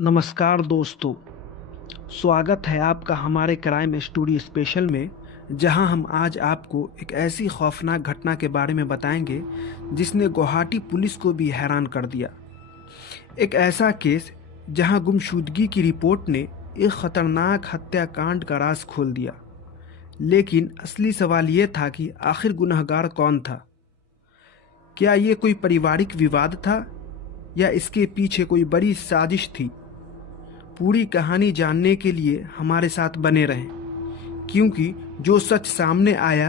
नमस्कार दोस्तों। स्वागत है आपका हमारे क्राइम स्टोरी स्पेशल में, जहां हम आज आपको एक ऐसी खौफनाक घटना के बारे में बताएंगे जिसने गुवाहाटी पुलिस को भी हैरान कर दिया। एक ऐसा केस जहां गुमशुदगी की रिपोर्ट ने एक खतरनाक हत्याकांड का राज खोल दिया। लेकिन असली सवाल ये था कि आखिर गुनहगार कौन था। क्या ये कोई पारिवारिक विवाद था या इसके पीछे कोई बड़ी साजिश थी? पूरी कहानी जानने के लिए हमारे साथ बने रहें, क्योंकि जो सच सामने आया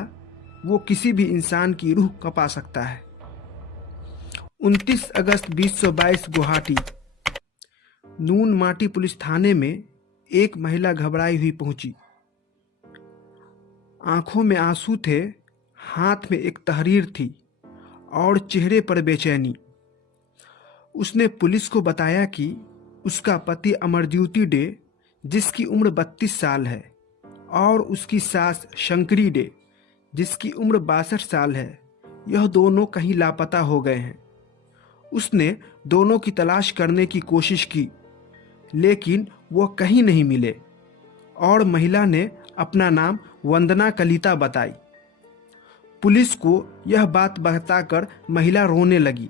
वो किसी भी इंसान की रूह कँपा सकता है। 29 अगस्त 2022 गुवाहाटी। नून माटी पुलिस थाने में एक महिला घबराई हुई पहुंची। आंखों में आंसू थे, हाथ में एक तहरीर थी और चेहरे पर बेचैनी। उसने पुलिस को बताया कि उसका पति अमरज्योति डे, जिसकी उम्र 32 साल है, और उसकी सास शंकरी डे, जिसकी उम्र 62 साल है, यह दोनों कहीं लापता हो गए हैं। उसने दोनों की तलाश करने की कोशिश की, लेकिन वह कहीं नहीं मिले और महिला ने अपना नाम वंदना कलिता बताई। पुलिस को यह बात बताकर महिला रोने लगी।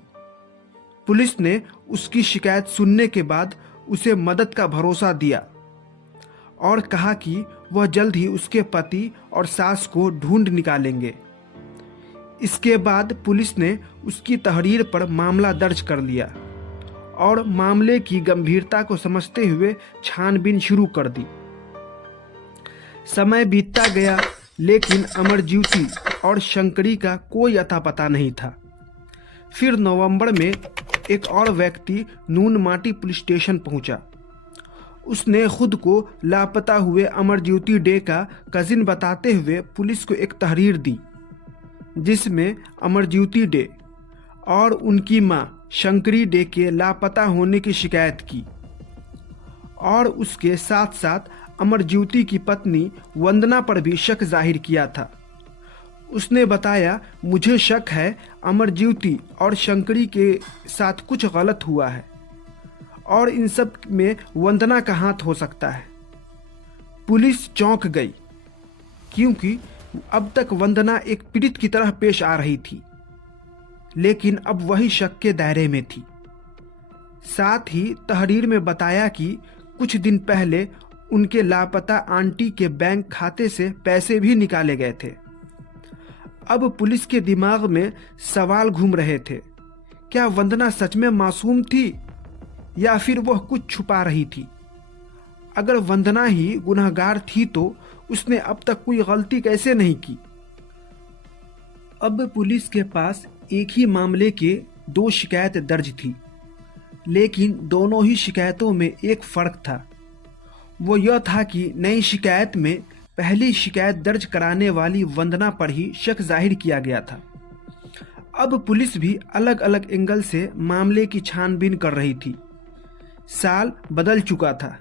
पुलिस ने उसकी शिकायत सुनने के बाद उसे मदद का भरोसा दिया और कहा कि वह जल्द ही उसके पति और सास को ढूंढ निकालेंगे। इसके बाद पुलिस ने उसकी तहरीर पर मामला दर्ज कर लिया और मामले की गंभीरता को समझते हुए छानबीन शुरू कर दी। समय बीतता गया, लेकिन अमरज्योति और शंकरी का कोई अता पता नहीं था। फिर नवंबर में एक और व्यक्ति नून माटी पुलिस स्टेशन पहुंचा। उसने खुद को लापता हुए अमरज्योति डे का कजिन बताते हुए पुलिस को एक तहरीर दी, जिसमें अमरज्योति डे और उनकी मां शंकरी डे के लापता होने की शिकायत की और उसके साथ साथ अमरज्योति की पत्नी वंदना पर भी शक जाहिर किया था। उसने बताया, मुझे शक है अमरज्योति और शंकरी के साथ कुछ गलत हुआ है और इन सब में वंदना का हाथ हो सकता है। पुलिस चौंक गई, क्योंकि अब तक वंदना एक पीड़ित की तरह पेश आ रही थी, लेकिन अब वही शक के दायरे में थी। साथ ही तहरीर में बताया कि कुछ दिन पहले उनके लापता आंटी के बैंक खाते से पैसे भी निकाले गए थे। अब पुलिस के दिमाग में सवाल घूम रहे थे, क्या वंदना सच में मासूम थी या फिर वह कुछ छुपा रही थी? अगर वंदना ही गुनहगार थी तो उसने अब तक कोई गलती कैसे नहीं की? अब पुलिस के पास एक ही मामले के 2 शिकायत दर्ज थी, लेकिन दोनों ही शिकायतों में एक फर्क था। वो यह था कि नई शिकायत में पहली शिकायत दर्ज कराने वाली वंदना पर ही शक जाहिर किया गया था। अब पुलिस भी अलग अलग एंगल से मामले की छानबीन कर रही थी। साल बदल चुका था।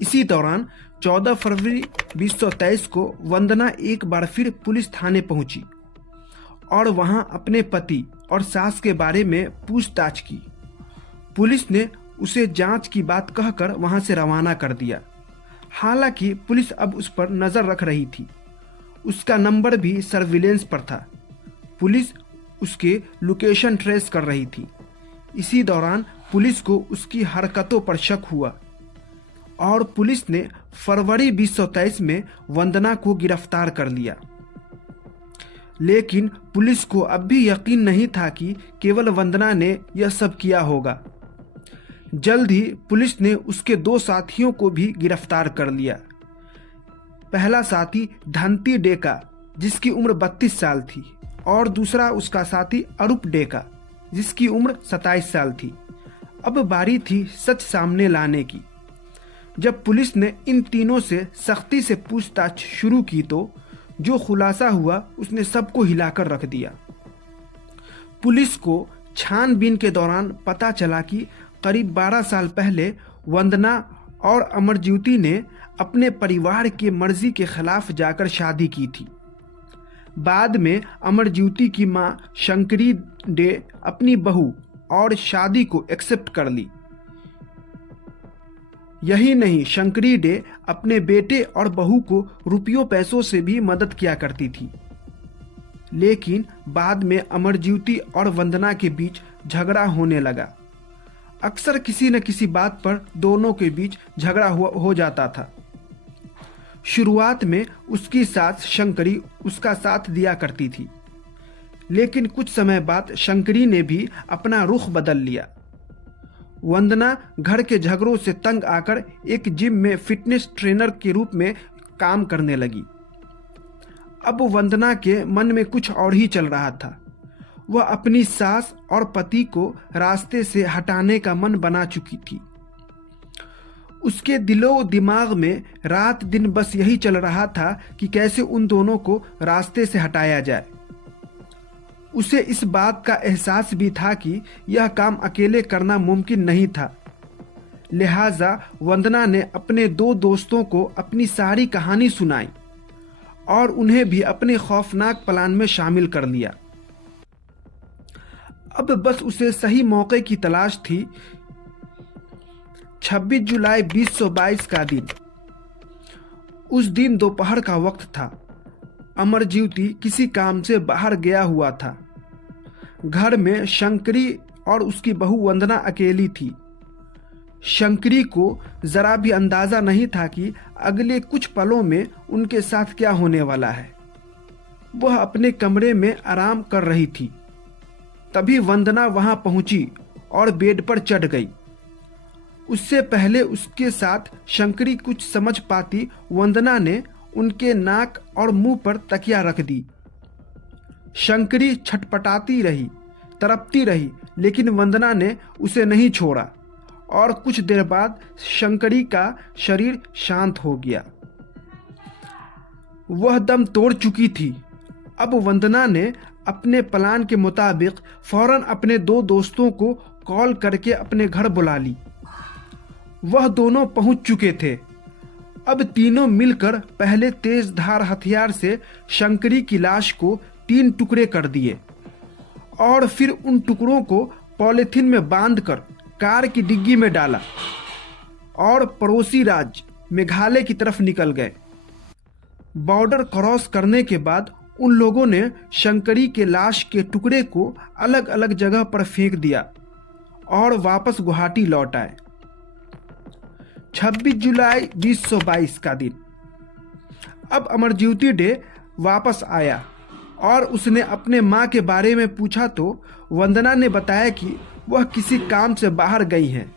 इसी दौरान 14 फरवरी 2023 को वंदना एक बार फिर पुलिस थाने पहुंची और वहां अपने पति और सास के बारे में पूछताछ की। पुलिस ने उसे जांच की बात कहकर वहां से रवाना कर दिया। हालांकि पुलिस अब उस पर नजर रख रही थी। उसका नंबर भी सर्विलेंस पर था। पुलिस उसके लोकेशन ट्रेस कर रही थी। इसी दौरान पुलिस को उसकी हरकतों पर शक हुआ और पुलिस ने फरवरी 2023 में वंदना को गिरफ्तार कर लिया। लेकिन पुलिस को अब भी यकीन नहीं था कि केवल वंदना ने यह सब किया होगा। जल्द ही पुलिस ने उसके 2 साथियों को भी गिरफ्तार कर लिया। पहला साथी धंती डे का, जिसकी उम्र 32 साल थी, और दूसरा उसका साथी अरूप डे का, जिसकी उम्र 27 साल थी। अब बारी थी सच सामने लाने की। जब पुलिस ने इन तीनों से सख्ती से पूछताछ शुरू की तो जो खुलासा हुआ उसने सबको हिलाकर रख दिया। पुलिस को छानबीन के दौरान पता चला कि करीब 12 साल पहले वंदना और अमरज्योति ने अपने परिवार के मर्जी के खिलाफ जाकर शादी की थी। बाद में अमरज्योति की मां शंकरी डे अपनी बहू और शादी को एक्सेप्ट कर ली। यही नहीं, शंकरी डे अपने बेटे और बहू को रुपयों पैसों से भी मदद किया करती थी। लेकिन बाद में अमरज्योति और वंदना के बीच झगड़ा होने लगा। अक्सर किसी न किसी बात पर दोनों के बीच झगड़ा हो जाता था। शुरुआत में उसकी सास शंकरी उसका साथ दिया करती थी, लेकिन कुछ समय बाद शंकरी ने भी अपना रुख बदल लिया। वंदना घर के झगड़ों से तंग आकर एक जिम में फिटनेस ट्रेनर के रूप में काम करने लगी। अब वंदना के मन में कुछ और ही चल रहा था। वह अपनी सास और पति को रास्ते से हटाने का मन बना चुकी थी। उसके दिलो दिमाग में रात दिन बस यही चल रहा था कि कैसे उन दोनों को रास्ते से हटाया जाए। उसे इस बात का एहसास भी था कि यह काम अकेले करना मुमकिन नहीं था। लिहाजा वंदना ने अपने 2 दोस्तों को अपनी सारी कहानी सुनाई और उन्हें भी अपने खौफनाक प्लान में शामिल कर लिया। अब बस उसे सही मौके की तलाश थी। 26 जुलाई 2022 का दिन। उस दिन दोपहर का वक्त था। अमरज्योति किसी काम से बाहर गया हुआ था। घर में शंकरी और उसकी बहू वंदना अकेली थी। शंकरी को जरा भी अंदाजा नहीं था कि अगले कुछ पलों में उनके साथ क्या होने वाला है। वह अपने कमरे में आराम कर रही थी। तभी वंदना वहां पहुंची और बेड पर चढ़ गई। उससे पहले उसके साथ शंकरी कुछ समझ पाती, वंदना ने उनके नाक और मुंह पर तकिया रख दी। शंकरी छटपटाती रही, तड़पती रही, लेकिन वंदना ने उसे नहीं छोड़ा और कुछ देर बाद शंकरी का शरीर शांत हो गया। वह दम तोड़ चुकी थी। अब वंदना ने अपने प्लान के मुताबिक फौरन अपने 2 दोस्तों को कॉल करके अपने घर बुला ली। वह दोनों पहुंच चुके थे। अब तीनों मिलकर पहले तेज धार हथियार से शंकरी की लाश को 3 टुकड़े कर दिए और फिर उन टुकड़ों को पॉलीथिन में बांधकर कार की डिग्गी में डाला और पड़ोसी राज्य मेघालय की तरफ निकल गए। बॉर्डर क्रॉस करने के बाद उन लोगों ने शंकरी के लाश के टुकड़े को अलग अलग जगह पर फेंक दिया और वापस गुवाहाटी लौट आए। 26 जुलाई 2022 का दिन। अब अमरज्योति डे वापस आया और उसने अपने मां के बारे में पूछा तो वंदना ने बताया कि वह किसी काम से बाहर गई हैं,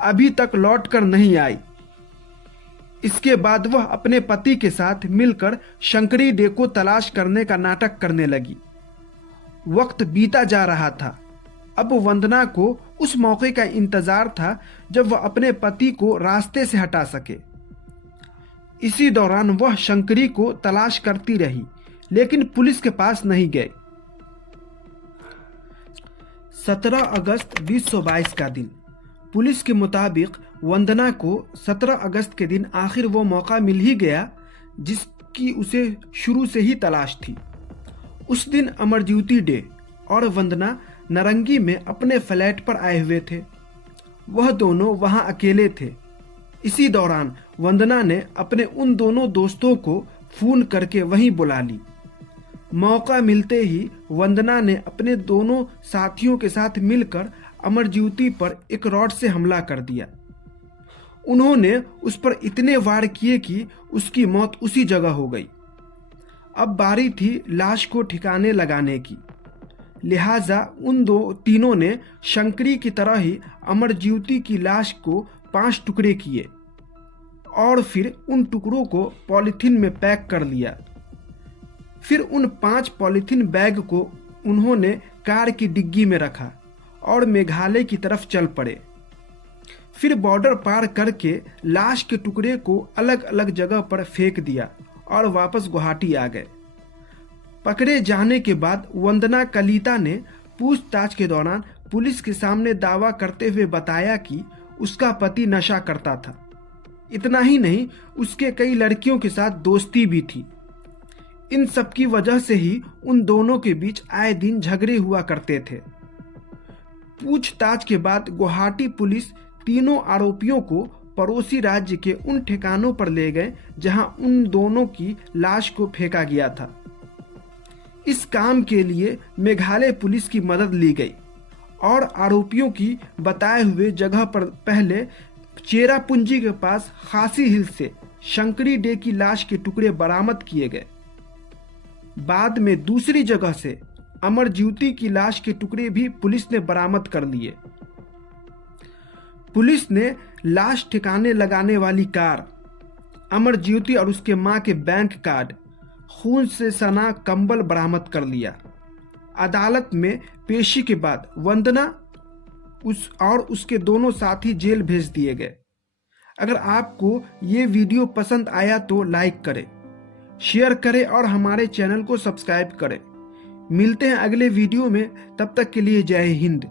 अभी तक लौट कर नहीं आई। इसके बाद वह अपने पति के साथ मिलकर शंकरी डे को तलाश करने का नाटक करने लगी। वक्त बीता जा रहा था। अब वंदना को उस मौके का इंतजार था जब वह अपने पति को रास्ते से हटा सके। इसी दौरान वह शंकरी को तलाश करती रही, लेकिन पुलिस के पास नहीं गए। 17 अगस्त 2022 का दिन। पुलिस के मुताबिक वंदना को 17 अगस्त के दिन आखिर वो मौका मिल ही गया जिसकी उसे शुरू से ही तलाश थी। उस दिन अमरज्योति डे और वंदना नारंगी में अपने फ्लैट पर आए हुए थे। वह दोनों वहां अकेले थे। इसी दौरान वंदना ने अपने उन दोनों दोस्तों को फोन करके वहीं बुला ली। मौका मिलते ही वंदना ने अपने दोनों साथियों के साथ मिलकर अमरज्योति पर एक रॉड से हमला कर दिया। उन्होंने उस पर इतने वार किए कि उसकी मौत उसी जगह हो गई। अब बारी थी लाश को ठिकाने लगाने की। लिहाजा उन तीनों ने शंकरी की तरह ही अमरज्योति की लाश को 5 टुकड़े किए और फिर उन टुकड़ों को पॉलीथीन में पैक कर लिया। फिर उन 5 पॉलीथीन बैग को उन्होंने कार की डिग्गी में रखा और मेघालय की तरफ चल पड़े। फिर बॉर्डर पार करके लाश के टुकड़े को अलग अलग जगह पर फेंक दिया और वापस गुवाहाटी आ गए। पकड़े जाने के बाद वंदना कलिता ने पूछताछ के दौरान पुलिस के सामने दावा करते हुए बताया कि उसका पति नशा करता था। इतना ही नहीं, उसके कई लड़कियों के साथ दोस्ती भी थी। इन सब की वजह से ही उन दोनों के बीच आए दिन झगड़े हुआ करते थे। पूछताछ के बाद गुवाहाटी पुलिस तीनों आरोपियों को पड़ोसी राज्य के उन ठिकानों पर ले गए जहां उन दोनों की लाश को फेंका गया था। इस काम के लिए मेघालय पुलिस की मदद ली गई और आरोपियों की बताए हुए जगह पर पहले चेरापूंजी के पास खासी हिल से शंकरी डे की लाश के टुकड़े बरामद किए गए। बाद में दूसरी जगह से अमरज्योति की लाश के टुकड़े भी पुलिस ने बरामद कर लिए। पुलिस ने लाश ठिकाने लगाने वाली कार, अमरज्योति और उसके मां के बैंक कार्ड, खून से सना कंबल बरामद कर लिया। अदालत में पेशी के बाद वंदना और उसके दोनों साथी जेल भेज दिए गए। अगर आपको ये वीडियो पसंद आया तो लाइक करें, शेयर करें और हमारे चैनल को सब्सक्राइब करें। मिलते हैं अगले वीडियो में, तब तक के लिए जय हिंद।